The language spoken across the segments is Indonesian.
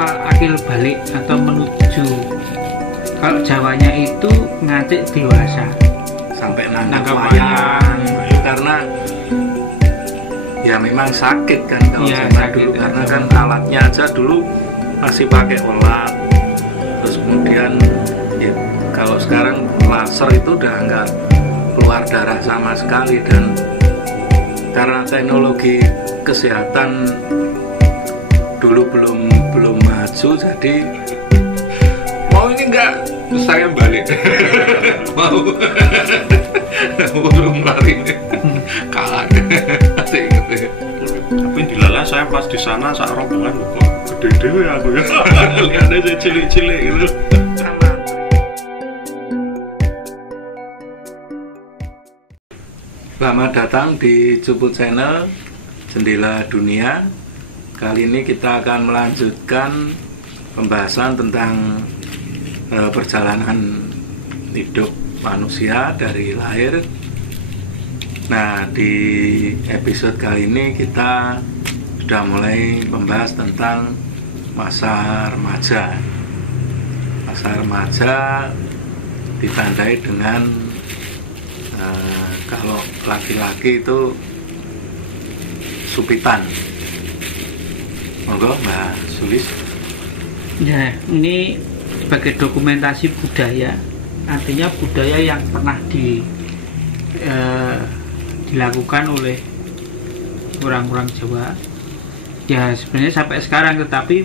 awal akil balik atau menuju, kalau Jawanya itu ngacik dewasa sampai nanggap wayang. Karena ya memang sakit kan kalau ya, zaman dulu, karena kan alatnya aja dulu masih pakai ulat, terus kemudian ya, kalau sekarang laser itu udah nggak keluar darah sama sekali. Dan karena teknologi kesehatan dulu belum maju, jadi mau ini enggak, terus saya balik mau belum lari kalah asik gitu. Tapi dilala saya pas di sana saat rombongan kok gede-gede aku ya lihat aja cilik-cilik gitu. Selamat datang di Cupu Channel Jendela Dunia. Kali ini kita akan melanjutkan pembahasan tentang perjalanan hidup manusia dari lahir. Nah, di episode kali ini kita sudah mulai membahas tentang masa remaja. Masa remaja ditandai dengan kalau laki-laki itu supitan. Monggo Mbak Sulis. Ya, ini sebagai dokumentasi budaya, artinya budaya yang pernah dilakukan oleh orang-orang Jawa. Ya sebenarnya sampai sekarang, tetapi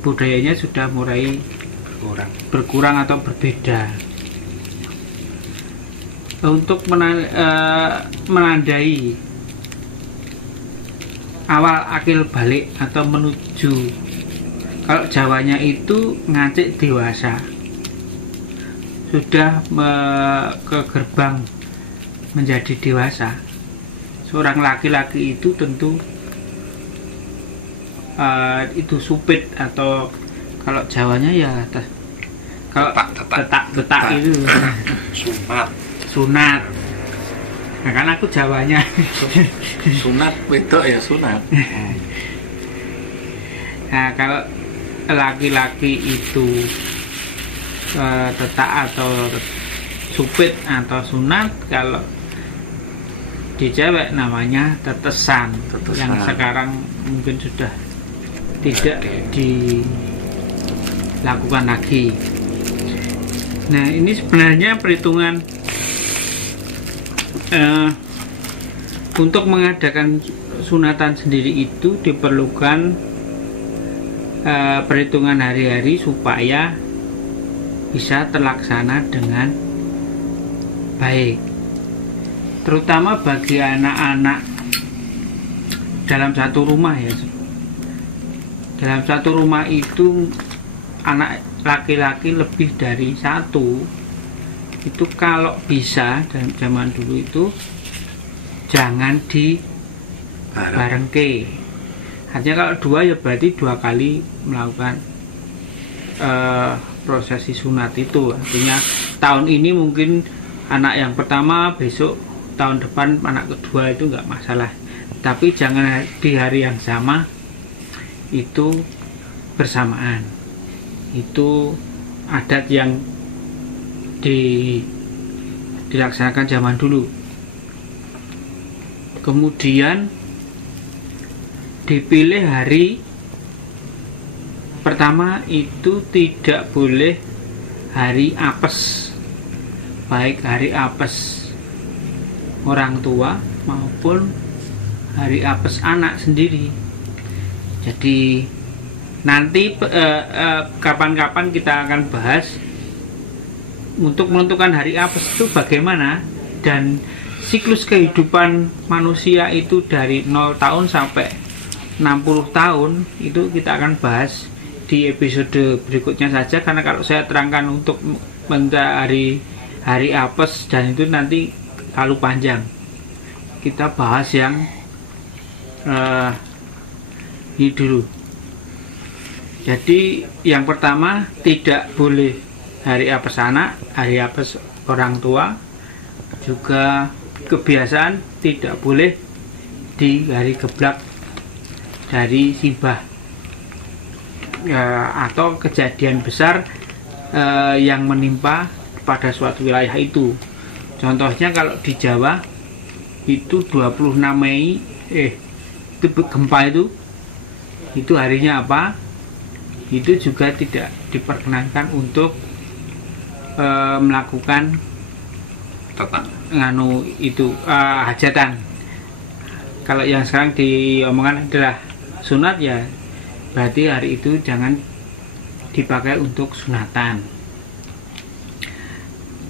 budayanya sudah mulai berkurang atau berbeda. Untuk menandai awal akil balik atau menuju, kalau Jawanya itu ngacik dewasa, sudah ke gerbang menjadi dewasa. Seorang laki-laki itu tentu itu supit, atau kalau Jawanya ya kalau tetak itu sunat. Nah, kan aku Jawanya sunat wedok ya sunat. Nah, kalau laki-laki itu tetak atau supit atau sunat, kalau di cewek namanya tetesan. Yang sekarang mungkin sudah tidak dilakukan lagi. Nah, ini sebenarnya perhitungan untuk mengadakan sunatan sendiri itu diperlukan perhitungan hari-hari supaya bisa terlaksana dengan baik, terutama bagi anak-anak dalam satu rumah ya. Dalam satu rumah itu anak laki-laki lebih dari satu, itu kalau bisa dalam zaman dulu itu jangan dibarengke. Artinya kalau dua ya berarti dua kali melakukan prosesi sunat itu. Artinya tahun ini mungkin anak yang pertama, besok tahun depan anak kedua, itu nggak masalah. Tapi jangan di hari yang sama, itu bersamaan. Itu adat yang dilaksanakan zaman dulu. Kemudian dipilih hari pertama itu tidak boleh hari apes, baik hari apes orang tua maupun hari apes anak sendiri. Jadi nanti kapan-kapan kita akan bahas untuk menentukan hari apes itu bagaimana, dan siklus kehidupan manusia itu dari 0 tahun sampai 60 tahun itu kita akan bahas di episode berikutnya saja, karena kalau saya terangkan untuk mencari hari apes dan itu nanti terlalu panjang. Kita bahas yang ini dulu. Jadi yang pertama, tidak boleh hari apes anak, hari apes orang tua. Juga kebiasaan tidak boleh di hari geblak dari Simbah. atau kejadian besar yang menimpa pada suatu wilayah itu. Contohnya kalau di Jawa itu 26 Mei itu gempa itu harinya apa? Itu juga tidak diperkenankan untuk melakukan hajatan. Kalau yang sekarang diomongkan adalah sunat, ya berarti hari itu jangan dipakai untuk sunatan.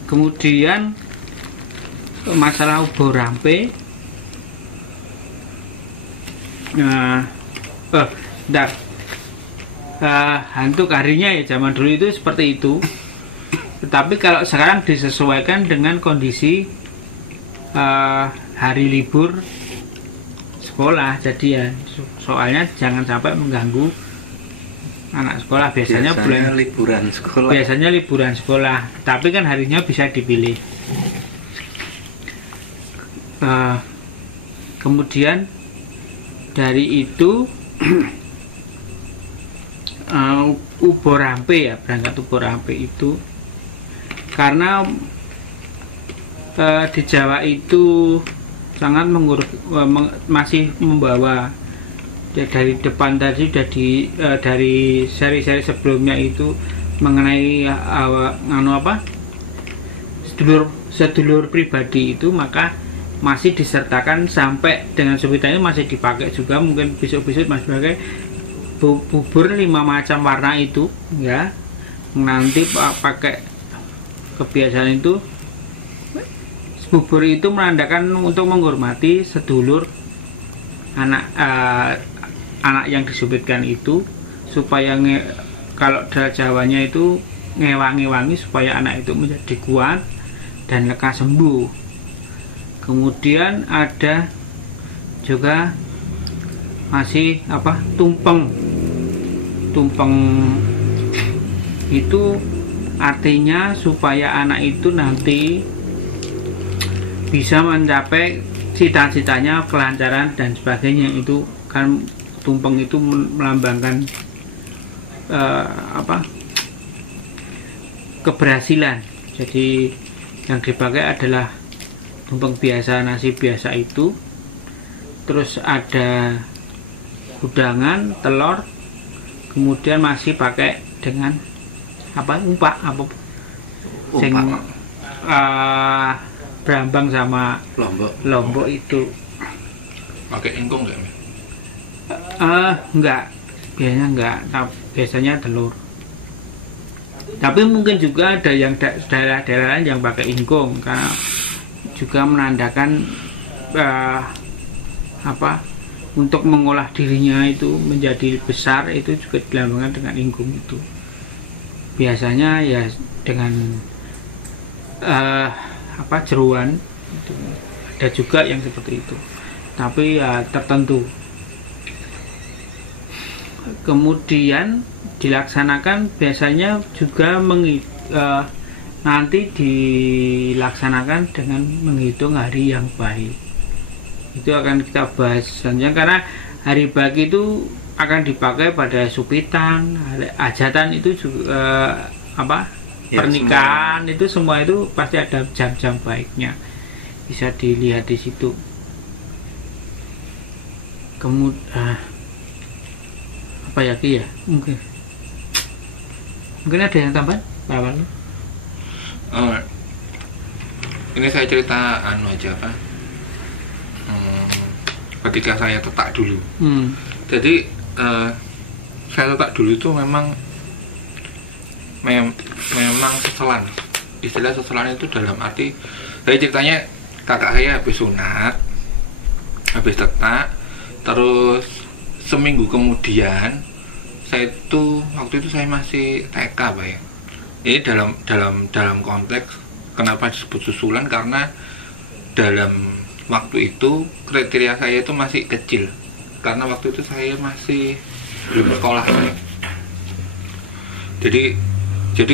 Kemudian masalah ubur rampe, hantu harinya ya zaman dulu itu seperti itu. Tetapi kalau sekarang disesuaikan dengan kondisi hari libur sekolah, jadi ya soalnya jangan sampai mengganggu anak sekolah. Biasanya liburan sekolah, tapi kan harinya bisa dipilih. Kemudian dari itu ubur rampe, ya berangkat ubur rampe itu karena di Jawa itu sangat masih membawa ya, dari depan tadi sudah dari seri-seri sebelumnya itu mengenai sedulur pribadi itu, maka masih disertakan sampai dengan Subita ini masih dipakai juga. Mungkin besok-besok masih pakai bubur 5 macam warna itu ya, nanti pakai kebiasaan itu. Bubur itu menandakan untuk menghormati sedulur anak yang disubitkan itu, supaya kalau dalam Jawanya itu ngewangi-wangi supaya anak itu menjadi kuat dan lekas sembuh. Kemudian ada juga masih tumpeng itu artinya supaya anak itu nanti bisa mencapai cita-citanya, kelancaran dan sebagainya. Itu kan tumpeng itu melambangkan keberhasilan. Jadi yang dipakai adalah tumpeng biasa, nasi biasa itu. Terus ada udangan, telur, kemudian masih pakai dengan umpak berambang sama lombok itu. Pakai ingkung nggak? Enggak, biasanya telur. Tapi mungkin juga ada yang daerah-daerah lain yang pakai ingkung, karena juga menandakan untuk mengolah dirinya itu menjadi besar, itu juga dilambangkan dengan ingkung itu. Biasanya ya dengan jeruan itu. Ada juga yang seperti itu, tapi ya tertentu. Kemudian dilaksanakan biasanya juga nanti dilaksanakan dengan menghitung hari yang baik. Itu akan kita bahas selanjutnya, karena hari baik itu akan dipakai pada supitan, hajatan itu juga pernikahan itu semua itu pasti ada jam-jam baiknya, bisa dilihat di situ. Kemudian mungkin ada yang tambahan Pak Wali? Ini saya cerita aja ketika saya tetak dulu. Jadi saya tetak dulu itu memang seselan. Istilah seselan itu dalam arti, saya ceritanya kakak saya habis sunat, habis tetak, terus seminggu kemudian saya itu, waktu itu saya masih TK Pak ya. Ini dalam konteks kenapa disebut susulan, karena dalam waktu itu kriteria saya itu masih kecil, karena waktu itu saya masih belum sekolah. Jadi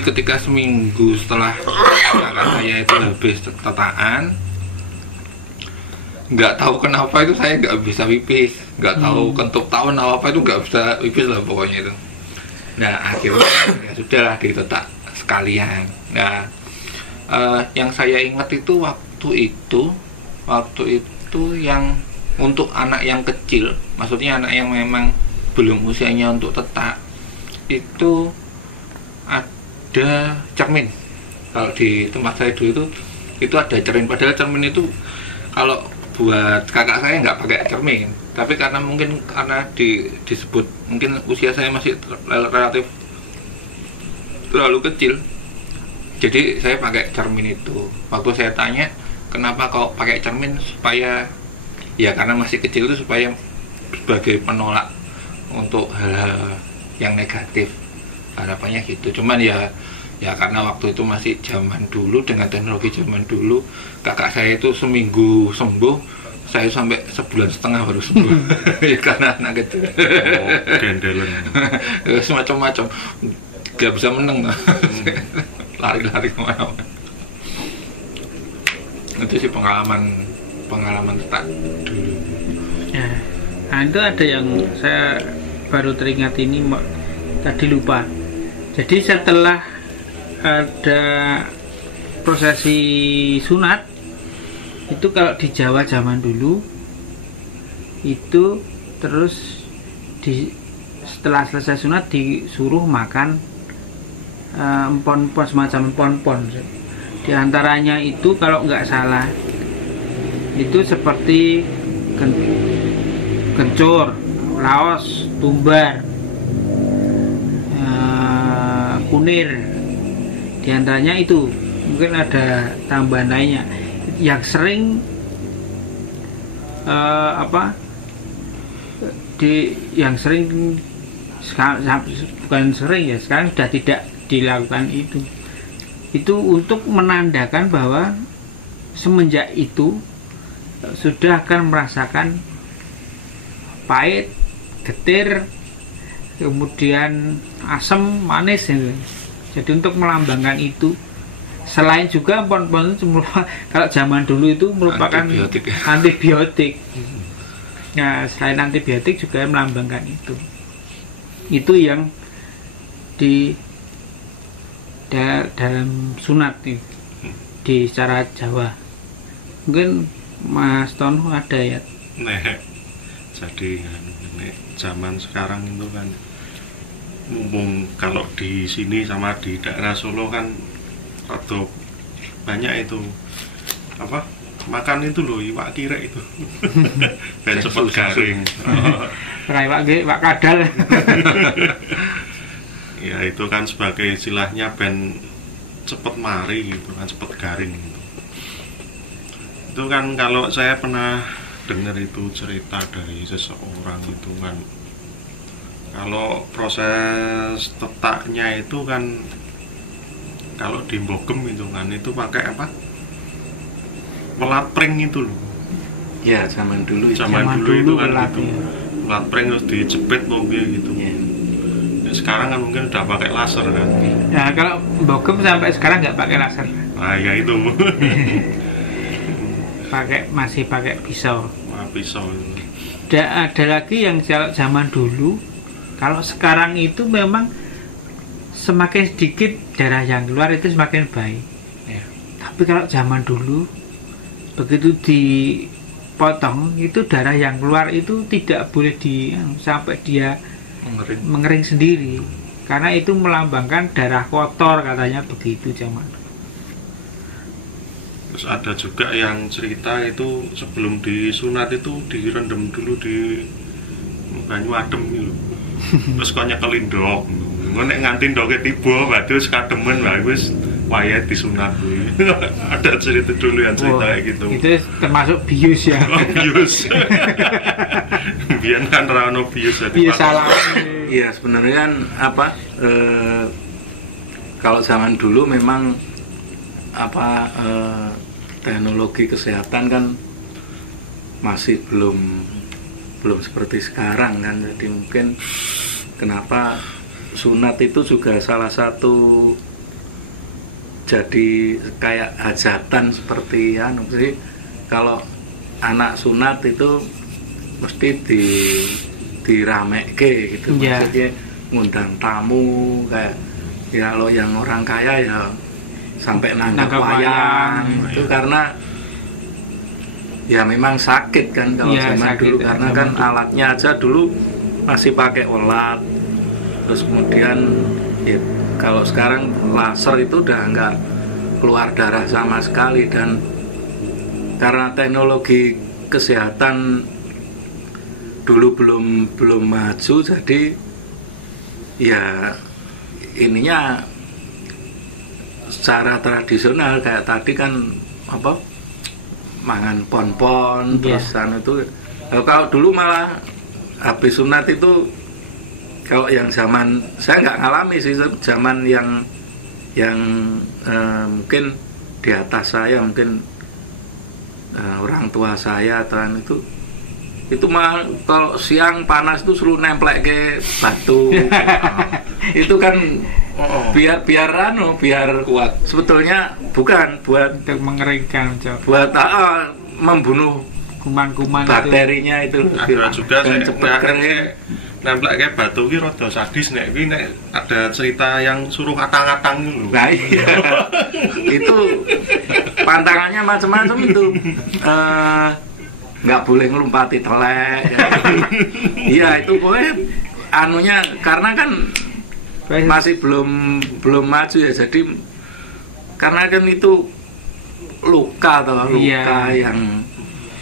ketika seminggu setelah kakak saya itu habis tetakan, nggak tahu kenapa itu saya nggak bisa pipis, nggak tahu kentut tahun apa itu nggak bisa pipis lah pokoknya itu. Nah akhirnya ya sudahlah ditetak sekalian. Nah yang saya ingat itu waktu itu yang untuk anak yang kecil, maksudnya anak yang memang belum usianya untuk tetak, itu ada cermin. Kalau di tempat saya dulu itu ada cermin, padahal cermin itu kalau buat kakak saya nggak pakai cermin, tapi karena disebut mungkin usia saya masih relatif terlalu kecil, jadi saya pakai cermin itu. Waktu saya tanya kenapa kau pakai cermin, supaya ya karena masih kecil itu supaya sebagai penolak untuk hal-hal yang negatif, harapannya gitu. Cuman ya karena waktu itu masih zaman dulu, dengan teknologi zaman dulu, kakak saya itu seminggu sembuh, saya sampai sebulan setengah baru sembuh. Ya karena anak kecil. Gendelan. Semacam-macam, gak bisa meneng. Lari-lari kemana-mana. Itu sih pengalaman tetak dulu. Ya, nah itu ada yang saya baru teringat ini, tadi lupa. Jadi setelah ada prosesi sunat itu, kalau di Jawa zaman dulu itu terus setelah selesai sunat disuruh makan empon-empon, semacam empon-empon. Di antaranya itu kalau nggak salah itu seperti kencur, laos, tumbar, kunir. Di antaranya itu, mungkin ada tambahan lainnya yang sering bukan sering ya, sekarang sudah tidak dilakukan itu untuk menandakan bahwa semenjak itu sudah akan merasakan pahit, getir, kemudian asam, manis ya. Jadi untuk melambangkan itu, selain juga empon-empon itu kalau zaman dulu itu merupakan antibiotik. Nah, selain antibiotik juga melambangkan itu. Itu yang di dalam sunat nih, di cara Jawa. Mungkin Mas Tonu ada ya? Jadi zaman sekarang itu kan, mumpung kalau di sini sama di daerah Solo kan rada banyak itu makan itu loh, iwak kira itu. Ben cepet garing. Iwak kadal. Ya itu kan sebagai istilahnya ben cepet mari gitu kan, cepet garing gitu. Itu kan kalau saya pernah dengar itu cerita dari seseorang itu kan, kalau proses tetaknya itu kan, kalau di Mbogem itu kan itu pakai pelat pring itu loh. Ya zaman dulu itu kan gitu. Pelat pring terus dijepit mobil gitu. Ya, sekarang kan mungkin udah pakai laser kan. Nah kalau Mbogem sampai sekarang nggak pakai laser. Nah ya itu. masih pakai pisau. Pisau. Ada lagi yang zaman dulu, kalau sekarang itu memang semakin sedikit darah yang keluar itu semakin baik. Ya. Tapi kalau zaman dulu begitu dipotong itu darah yang keluar itu tidak boleh sampai dia mengering sendiri, karena itu melambangkan darah kotor, katanya begitu zaman. Terus ada juga yang cerita itu sebelum disunat itu direndam dulu di banyu adem gitu. Terus kok nyekelin ndok. Nek nganti ndoke tiba bagus kademen wis wayah disunat kuwi. Ada cerita dulu yang cerita kayak gitu. Itu termasuk bius ya. Bius. Biar kan ra ono bius ya. Bius salah. Iya, sebenarnya kan kalau zaman dulu memang teknologi kesehatan kan masih belum seperti sekarang kan. Jadi mungkin kenapa sunat itu juga salah satu jadi kayak hajatan seperti jadi kalau anak sunat itu mesti diramekke gitu. Maksudnya ngundang tamu kayak ya kalau yang orang kaya ya sampai nanggap Nanggap wayang wayang. itu karena ya memang sakit kan kalau Iya, zaman sakit dulu ya, karena zaman kan dulu. alatnya aja dulu masih pakai olat, terus kemudian ya, kalau sekarang laser itu udah nggak keluar darah sama sekali, dan karena teknologi kesehatan dulu belum maju, jadi ya ininya secara tradisional kayak tadi kan apa mangan pon-pon terus itu. Kalau dulu malah habis sunat itu, kalau yang zaman saya nggak ngalami sih, zaman yang mungkin di atas saya, mungkin orang tua saya atau itu mah kalau siang panas tuh suruh nemplek ke batu. Itu kan biar kuat. Sebetulnya bukan buat Untuk mengeringkan, Cok. buat membunuh Kuman-kuman bakterinya itu. Ada juga Dan saya cepet kering. nemplek kayak batu ki rada sadis nek iki nek ada cerita yang suruh atang-atang dulu. Nah iya, itu pantangannya macam-macam itu. Nggak boleh ngelumpati telek. Iya itu pokoknya anunya karena kan masih belum maju ya, jadi karena kan itu luka atau luka Iya.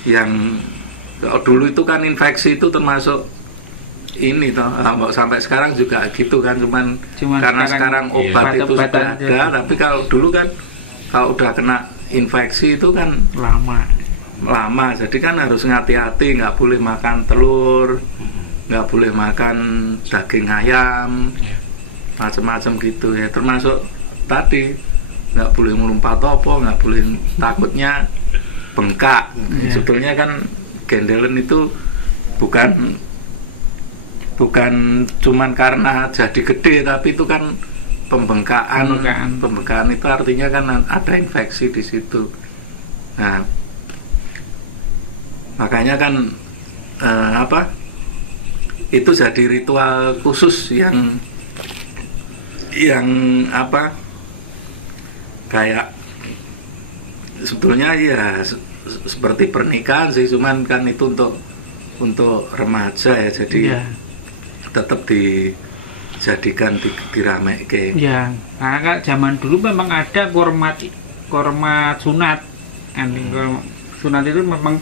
yang kalau dulu itu kan infeksi itu termasuk ini toh, sampai sekarang juga gitu kan, cuman karena sekarang obat itu sudah ada, tapi kalau dulu kan kalau udah kena infeksi itu kan lama, jadi kan harus hati-hati, nggak boleh makan telur, nggak boleh makan daging ayam, macam-macam gitu ya, termasuk tadi nggak boleh melompat topo, nggak boleh, takutnya bengkak. Sebetulnya kan gendelen itu bukan cuman karena jadi gede, tapi itu kan pembengkakan itu artinya kan ada infeksi di situ. Nah makanya kan itu jadi ritual khusus yang kayak sebetulnya ya seperti pernikahan sih, cuman kan itu untuk remaja ya, jadi tetap dijadikan diramekke. Ya, karena kan zaman dulu memang ada kormat sunat. Sunat itu memang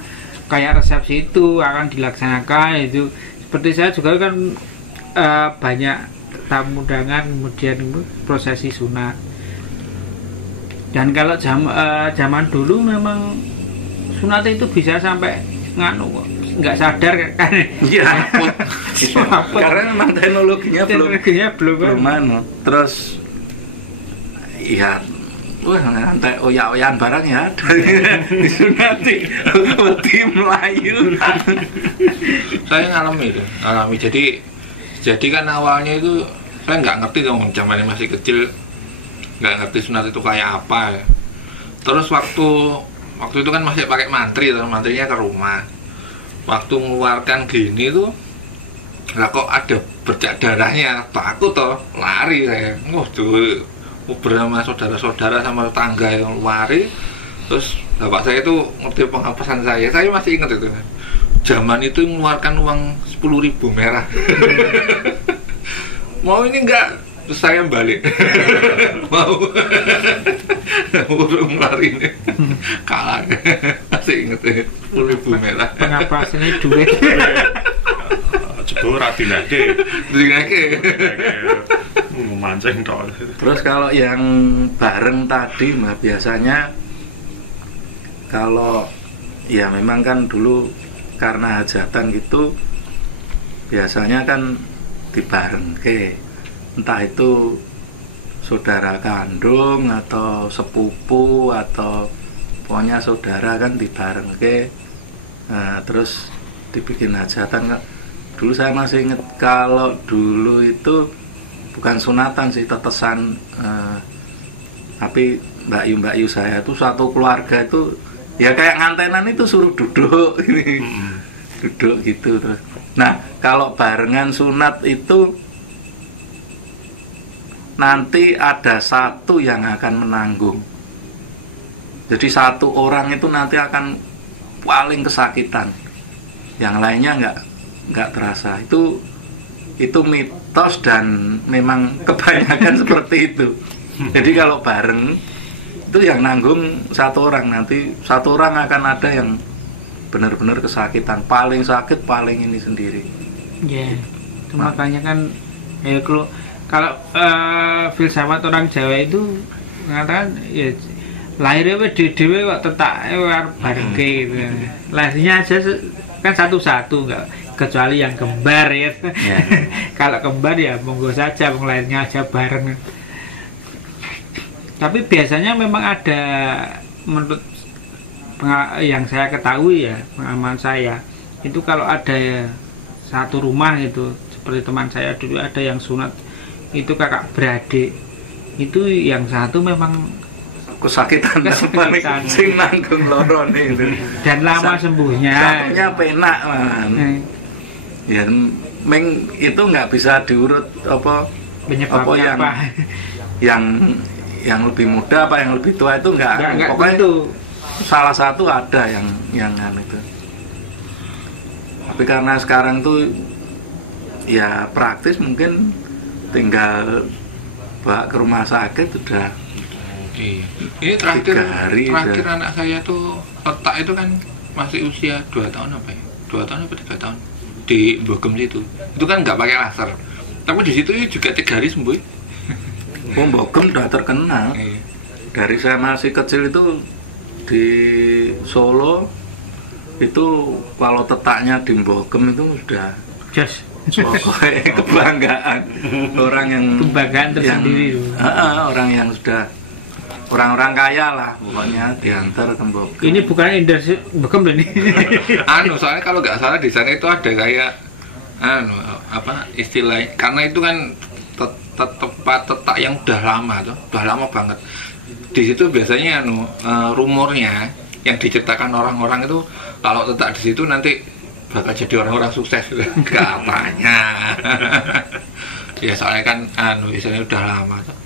kayak resepsi itu akan dilaksanakan itu. Seperti saya juga kan banyak tamu undangan, kemudian prosesi sunat. Dan kalau zaman dulu memang sunat itu bisa sampai nggak sadar kan? Iya. Karena memang teknologinya belum terus ya nanti oyak-oyakan barang ya disunati wedi Melayu. Saya ngalami jadi kan awalnya itu saya nggak ngerti dong, zamannya masih kecil, nggak ngerti sunat itu kayak apa ya. Terus waktu itu kan masih pakai mantri, terus mantrinya ke rumah, waktu mengeluarkan gini tuh lah kok ada bercak darahnya, takut toh, lari saya. Tuh bersama saudara-saudara sama tetangga yang lari. Terus bapak saya itu ngerti penghapusan saya masih ingat itu kan, zaman itu mengeluarkan uang 10.000 merah. Mau ini enggak, terus saya balik. Mau urung lari ini kalah. Masih ingat 10.000 merah. Pengapasannya duit. Jebul ra dilake. Memancing toh. Terus kalau yang bareng tadi mah biasanya kalau ya memang kan dulu karena hajatan gitu biasanya kan dibarengke, entah itu saudara kandung atau sepupu atau pokoknya saudara kan dibarengke. Nah, terus dibikin hajatan. Dulu saya masih ingat kalau dulu itu bukan sunatan sih, tetesan, tapi Mbak Yu saya itu satu keluarga itu ya kayak ngantenan itu suruh duduk ini, duduk gitu terus. Nah kalau barengan sunat itu nanti ada satu yang akan menanggung. Jadi satu orang itu nanti akan paling kesakitan, yang lainnya nggak terasa. Itu mitos dan memang kebanyakan seperti itu. Jadi kalau bareng itu yang nanggung satu orang, nanti satu orang akan ada yang benar-benar kesakitan, paling sakit paling ini sendiri. Ya, itu makanya kan ya kalau filsafat orang Jawa itu mengatakan ya lahirnya dhewe kok tetake barengke gitu. Lahirnya aja kan satu-satu, nggak kecuali yang kembar ya. Kalau kembar ya monggo saja, lahirnya aja bareng. Tapi biasanya memang ada, menurut yang saya ketahui ya, pengalaman saya itu kalau ada satu rumah itu, seperti teman saya dulu ada yang sunat itu kakak beradik, itu yang satu memang kesakitan sing nanggung lorone itu. Dan lama sembuhnya. Satunya penak man. Ya itu nggak bisa diurut apa penyebabnya apa. Yang lebih muda apa yang lebih tua itu nggak pokoknya itu salah satu ada yang itu. Tapi karena sekarang tuh ya praktis, mungkin tinggal bawa ke rumah sakit sudah. Ini terakhir anak saya tuh letak itu kan masih usia 2 tahun apa ya? 2 tahun apa 3 tahun di Bogem situ. Itu kan nggak pakai laser. Tapi di situ juga 3 hari sembuh. Bogem udah terkenal. Dari saya masih kecil itu di Solo itu kalau tetaknya di Bogem itu sudah pokoknya kebanggaan. Orang yang kebanggaan tersendiri. Orang yang sudah orang-orang kaya lah pokoknya diantar ke Bogem. Ini bukan industri Bogem ini. Soalnya kalau nggak salah di sana itu ada kayak apa istilahnya, karena itu kan tempat tetak yang udah lama banget. Di situ biasanya rumornya yang diceritakan orang-orang itu kalau tetak di situ nanti bakal jadi orang-orang sukses katanya. Ya soalnya kan misalnya udah lama tuh.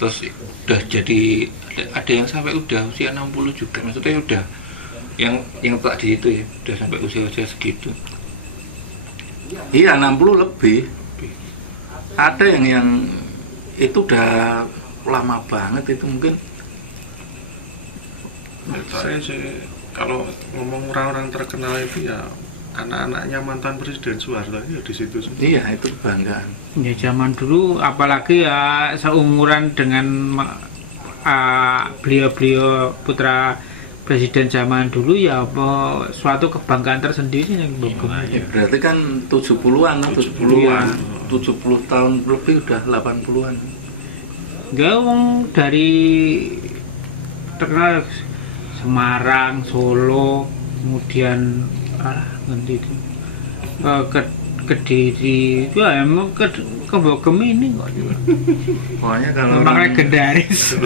Terus udah jadi ada yang sampai udah usia 60 juga, maksudnya udah yang tetak di situ ya udah sampai usia segitu. Iya 60 lebih. Ada yang itu udah lama banget itu mungkin. Saya sih kalau ngomong orang-orang terkenal itu ya anak-anaknya mantan Presiden Soeharto ya di situ semua. Iya itu kebanggaan. Ya zaman dulu apalagi ya seumuran dengan beliau-beliau putra Presiden zaman dulu ya apa suatu kebanggaan tersendiri yang ya, berarti kan 70-an 70 tahun lebih udah 80-an. Gawang dari terkenal Semarang, Solo, kemudian nanti itu Kediri, ya emang ke Bogem ini kok. Pokoknya kalau memang legendaris.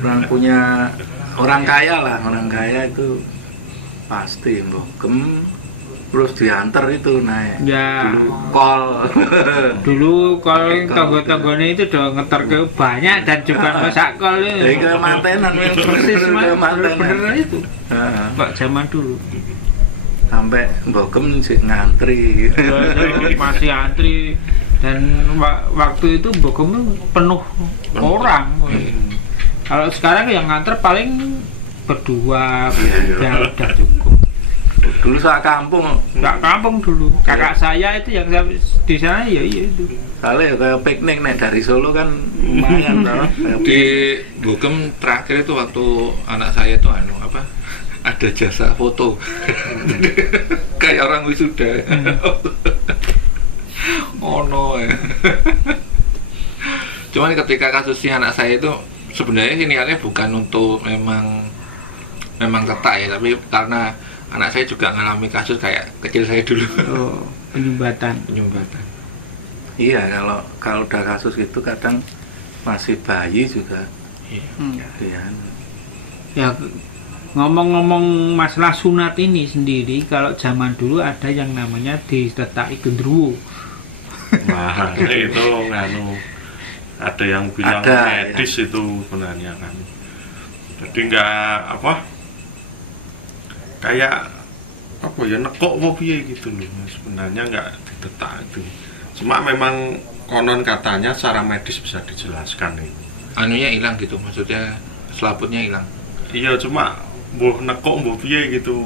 Orang punya orang kaya lah, orang kaya itu pasti Bogem, terus diantar itu naik. Ya. Dulu kol tonggo-tonggone itu udah ngeter ke banyak dan juga masak kol itu. Jadi ke mantenan persis bener itu. Pak zaman dulu. Sampai Bogem sih ngantri. Masih antri dan waktu itu Bogem penuh orang. Kalau sekarang yang nganter paling berdua, udah cukup. Dulu saya kampung dulu. Kakak saya itu yang di sana ya itu. Soalnya kayak piknik nih dari Solo kan lumayan loh. Di Bogem terakhir itu waktu anak saya tuh ada jasa foto. Kayak orang wisuda. No ya. Cuman ketika kasusnya anak saya itu sebenarnya niatnya bukan untuk memang tetak ya, tapi karena anak saya juga ngalami kasus kayak kecil saya dulu. Penyumbatan. Iya, kalau udah kasus itu kadang masih bayi juga. Iya. Ya ngomong-ngomong masalah sunat ini sendiri, kalau zaman dulu ada yang namanya ditetaki gendruwo. Wah, itu ada yang bilang Ada, medis itu sebenarnya kan. Jadi nggak apa kayak apa ya nekok apa piye gitu loh, sebenarnya nggak didetak itu, cuma memang konon katanya secara medis bisa dijelaskan itu. Anunya hilang gitu, maksudnya selaputnya hilang. Iya, cuma mbuh nekok mbuh piye gitu,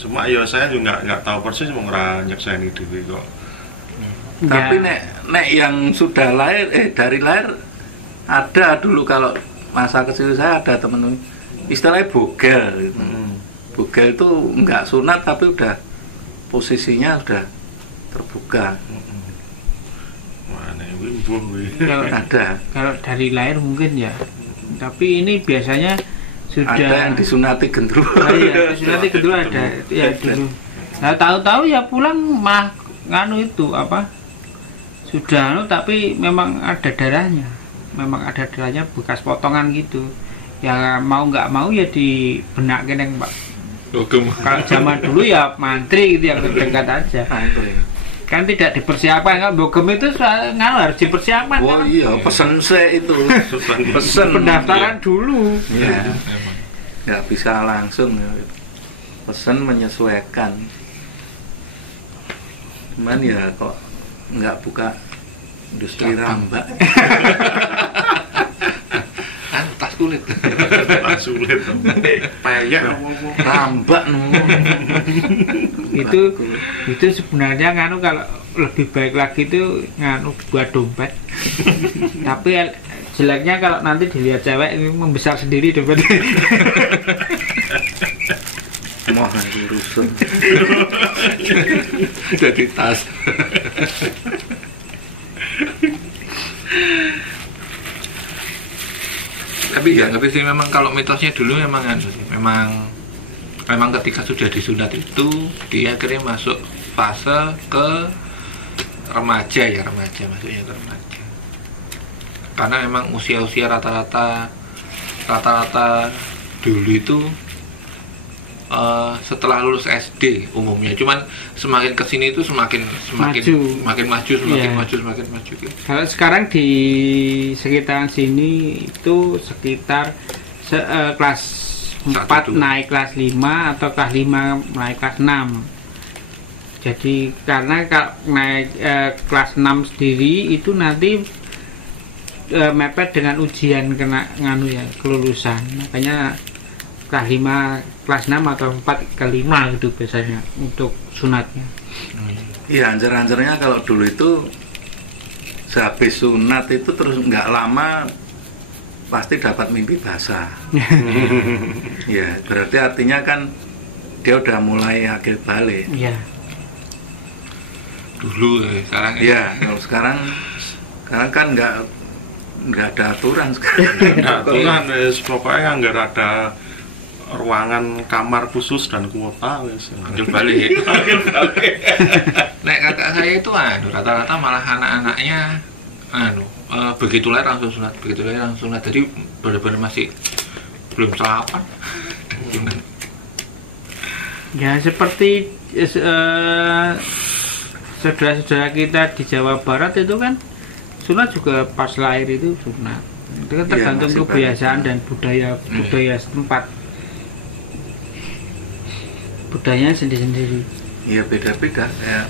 cuma ya saya juga nggak tahu persis, mau nyekseni dhewe kok. Tapi nek yang sudah lahir dari lahir ada dulu, kalau masa kecil saya ada temen istilahnya bogel gitu. Bogel itu nggak sunat tapi udah posisinya udah terbuka. Mana ini mbuh Kalau Ada. kalau dari lahir mungkin ya, tapi ini biasanya sudah Ada yang disunati gendruwo. iya, disunati kedua ada ya dulu. Nah, tahu-tahu ya pulang mah nganu itu apa? Sudah anu tapi memang ada darahnya. Memang ada darahnya bekas potongan gitu. Ya mau nggak mau ya dibenakin yang Pak. Kalau zaman dulu ya mantri gitu yang terdekat aja. Kan tidak dipersiapkan, kan bogem itu nganu harus dipersiapkan. Oh kan? iya, pesen saya itu. Pesen Pendaftaran dulu. ya, nggak bisa langsung ya. Pesen menyesuaikan. Cuman ya kok nggak buka industri rambak. Tas kulit. sulit payah Rambak itu sebenarnya nganu kalau lebih baik lagi itu nganu buat dompet. Tapi jeleknya kalau nanti dilihat cewek ini membesar sendiri dompetnya. Mau rusuh. Jadi tas. Tapi ya ngerti sih, memang kalau mitosnya dulu memang memang ketika sudah disunat itu dia akhirnya masuk fase ke remaja, maksudnya ke remaja, karena memang usia rata-rata dulu itu setelah lulus SD umumnya, cuman semakin kesini itu semakin maju gitu. Kalau sekarang di sekitaran sini itu sekitar kelas 4 naik kelas 5 atau kelas 5 naik kelas 6. Jadi karena kalau naik kelas 6 sendiri itu nanti mepet dengan ujian kena nganu ya, kelulusan. Makanya kelas 5, kelas 6 atau 4 ke 5 gitu biasanya untuk sunatnya. Iya, anjar-anjarnya kalau dulu itu sehabis sunat itu terus nggak lama pasti dapat mimpi basah. Ya, berarti artinya kan dia udah mulai akil balik. Iya. Dulu sekarang ya, kalau sekarang kan nggak ada aturan sekarang. aturan pokoknya nggak ada ruangan kamar khusus dan kuota wis Akil balik. Nek kakak saya itu rata-rata malah anak-anaknya begitu lahir langsung sunat, jadi benar-benar masih belum sarapan. Ya seperti saudara-saudara kita di Jawa Barat itu kan sunat juga pas lahir itu sunat. Itu kan tergantung ya, kebiasaan dan budaya setempat. Budayanya sendiri-sendiri. Iya, beda-beda. Ya,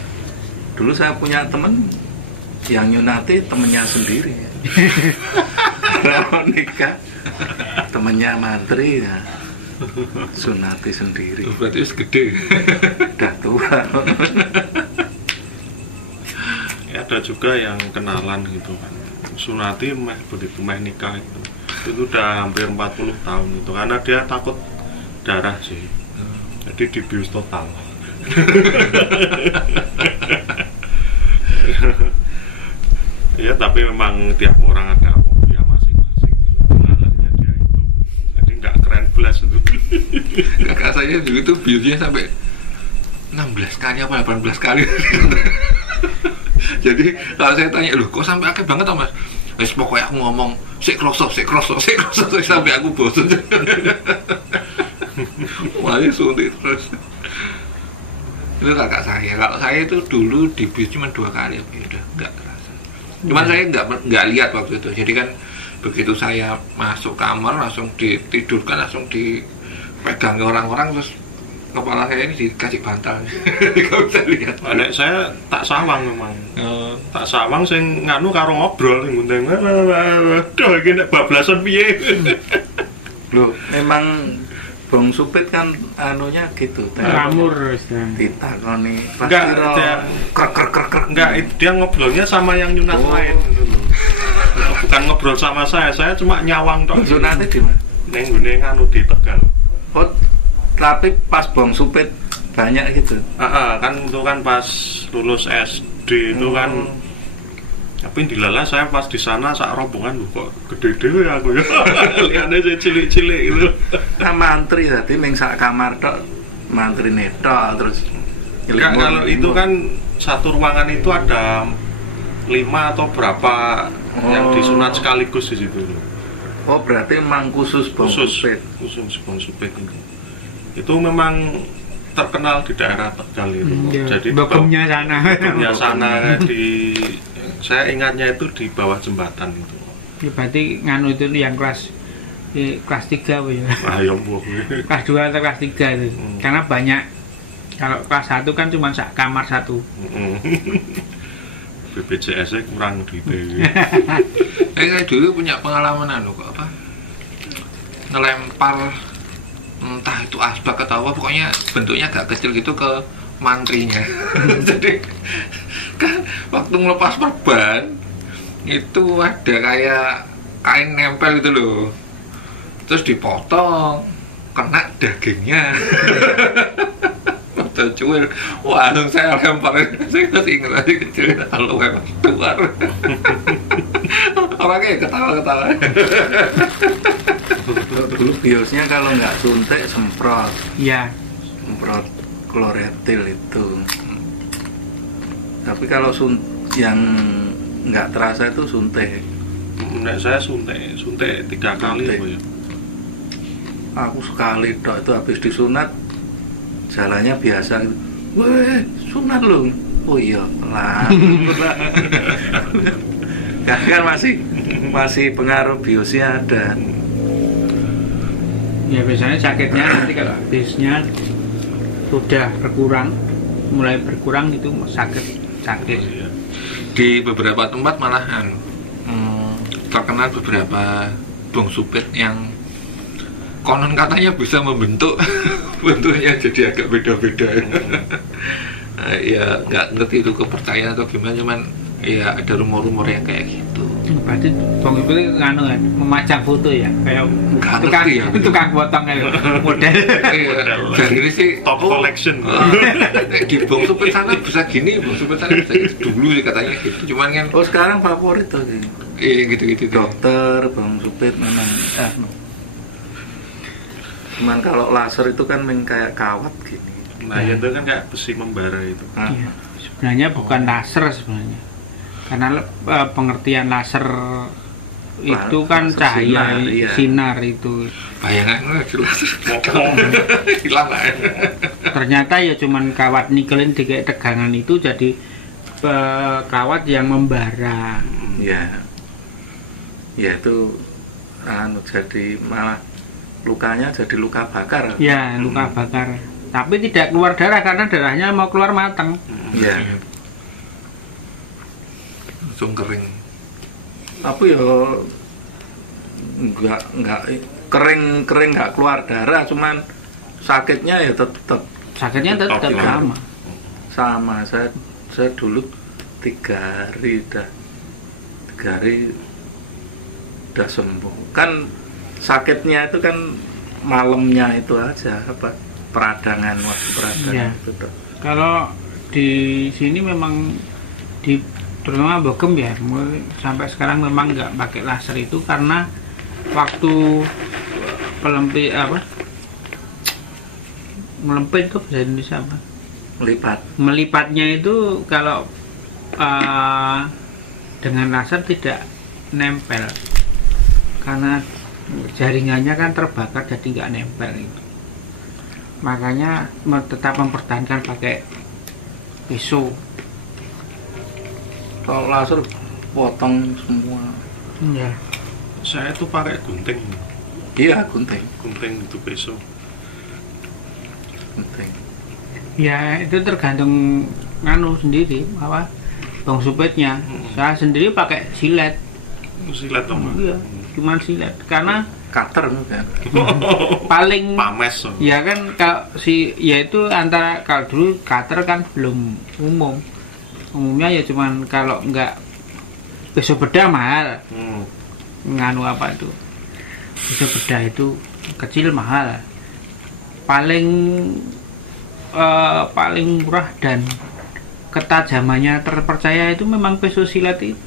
dulu saya punya temen yang nyunati temennya sendiri. Kalau nikah temennya mantri ya, sunati sendiri. Berarti gede. Udah tua. ya, ada juga yang kenalan gitu kan sunati begitu nikah itu udah hampir 40 tahun itu karena dia takut darah sih, jadi dibius total. Ya, tapi memang tiap orang ada fobia masing-masing. Kenalannya dia itu, jadi nggak keren belas itu. Kakak saya dulu tuh biusnya sampai 16 kali apa 18 kali. Jadi kalau saya tanya, loh kok sampai akeh banget Mas? Wes pokoknya aku ngomong sik kroso sampai aku bosan. Wah, suntik terus. Itu kakak saya. Kalau saya itu dulu dibius cuma 2 kali, udah nggak kerasa. Cuman saya nggak lihat waktu itu. Jadi kan begitu saya masuk kamar langsung ditidurkan, langsung dipegang ke orang-orang, terus kepala saya ini dikasih bantal. Nggak bisa lihat. Anak saya tak sawang memang. Tak sawang sing nganu karo ngobrol sing gunting. Waduh iki nek bablasan piye. Loh, memang Bong Supit kan anunya gitu. Ramur istilahnya. Ditakoni Enggak, krek. enggak, dia ngobrolnya sama yang Yunas lain gitu loh. Bukan ngobrol sama saya cuma nyawang tok. Sunate di mana? Ning gone nganu di Tegal. Oh, tapi pas Bong Supit banyak gitu. Kan itu kan pas lulus SD itu kan. Tapi dilala saya pas di sana sak rombongan lho kok gede dhewe aku ya. Liane saya cilik-cilik gitu. Nah, mantri tadi ning sak kamar tok, mantri netok terus. Enggak, kalau itu kan satu ruangan itu ada 5 atau berapa yang disunat sekaligus di situ. Oh, berarti memang khusus Bong Supit. Khusus Bong Supit itu memang terkenal di daerah Tegal itu. Jadi bokomnya sana. Bokomnya sana saya ingatnya itu di bawah jembatan itu. Ya, berarti nganu itu yang kelas 3 apa ya? Ayo mbok. Kelas 2 atau kelas 3 itu. Karena banyak, kalau kelas 1 kan cuma kamar 1. BPJS-nya kurang duitnya. Saya dulu punya pengalaman kok apa? Ngelempar entah itu asbak atau apa, pokoknya bentuknya agak kecil gitu ke mantrinya. Jadi kan waktu ngelepas perban itu ada kayak kain nempel gitu loh, terus dipotong kena dagingnya. Waktu cuil, wah langsung saya lempar. Saya masih ingat aja kecil kalau keluar. Orangnya ketawa-ketawa. Dulu biosnya kalau nggak suntik semprot. Iya. Semprot kloretil itu. Tapi kalau yang nggak terasa itu suntik. Nek saya suntik 3 kali apa ya? Aku sekali tok itu habis disunat jalannya biasa. Weh, sunat loh. Oh iya, lah. Kan masih pengaruh biosnya ada. Ya biasanya sakitnya nanti kalau habisnya sudah mulai berkurang itu sakit. Di beberapa tempat malahan terkenal beberapa Bong Supit yang konon katanya bisa membentuk bentuknya jadi agak beda-beda. Ya nggak ngerti itu kepercayaan atau gimana, cuman ya ada rumor-rumor yang kayak gitu. Berarti Bong Supit itu kan memajang foto ya, kayak tukang potong kayak model. Jadi ini sih Top collection. Di Bong Supit sana bisa gini, Bong Supit sana bisa gitu. Dulu sih katanya gitu, cuman kan Oh, sekarang favorit tuh gitu. Gitu. Dokter Bong Supit memang cuman kalau laser itu kan kayak kawat gini. Nah, itu kan kayak besi membara itu. Iya. Sebenarnya bukan laser sebenarnya. Karena pengertian laser itu kan laser cahaya sinar, iya. bayangan itu. jelas hilang lah. Ternyata ya cuman kawat nikelin di kayak tegangan itu jadi kawat yang membara. Ya itu jadi malah lukanya jadi luka bakar. Ya, luka bakar. Tapi tidak keluar darah karena darahnya mau keluar matang. Ya. Langsung kering. Apa ya enggak kering nggak keluar darah, cuman sakitnya ya tetap sama. Saya dulu 3 hari udah sembuh. Kan sakitnya itu kan malamnya itu aja, waktu peradangan ya. itu tuh. Kalau di sini memang terutama Bogem ya, sampai sekarang memang nggak pakai laser itu karena waktu melempit itu bahasa Indonesia apa? Melipatnya itu kalau dengan laser tidak nempel karena jaringannya kan terbakar jadi nggak nempel itu. Makanya tetap mempertahankan pakai pisau. Kalau laser potong semua. Ya. Saya tuh pakai gunting. Iya, gunting. Gunting itu pisau. Gunting. Ya itu tergantung sendiri apa bang supetnya. Saya sendiri pakai silet. Silet dong. Iya, cuman silet karena Cutter kan. paling Pames. ya kan kalau ya itu antara kalau dulu cutter kan belum umumnya ya cuman kalau enggak pisau bedah mahal. Nganu apa itu pisau bedah itu kecil mahal, paling murah dan ketajamannya terpercaya itu memang pisau silet itu.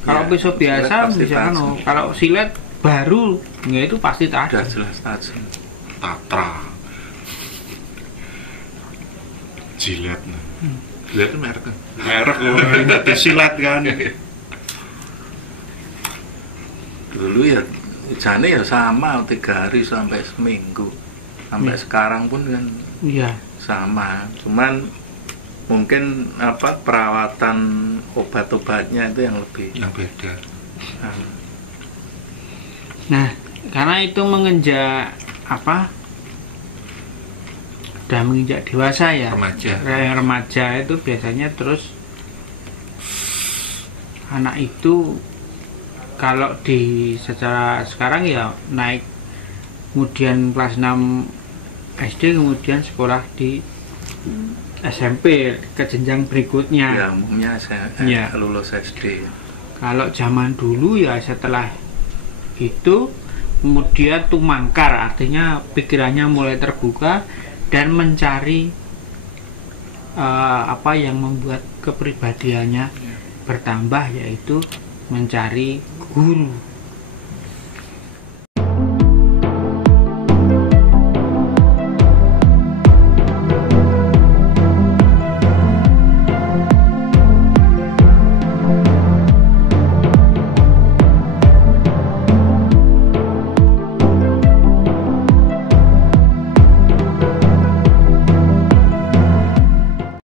Kalau Ya, pisau biasa silet pasti bisa tajam. kalau silet baru ya itu pasti Udah tajam. jelas tajam. Tatra. Jilet. Lihat itu merek. Merek loh, dadi silat kan. Dulu ya jane ya sama 3 hari sampai seminggu. Sampai sekarang pun kan Iya. sama. Cuman mungkin apa perawatan obat-obatnya itu yang lebih Yang beda. Nah, karena itu menginjak apa? Udah menginjak dewasa ya. Remaja. Remaja itu biasanya terus anak itu kalau di secara sekarang ya naik kemudian kelas 6 SD kemudian sekolah di SMP ke jenjang berikutnya. ya umumnya saya Ya. lulus SD. Kalau zaman dulu ya setelah itu kemudian tumangkar, artinya pikirannya mulai terbuka dan mencari apa yang membuat kepribadiannya bertambah, yaitu mencari guru.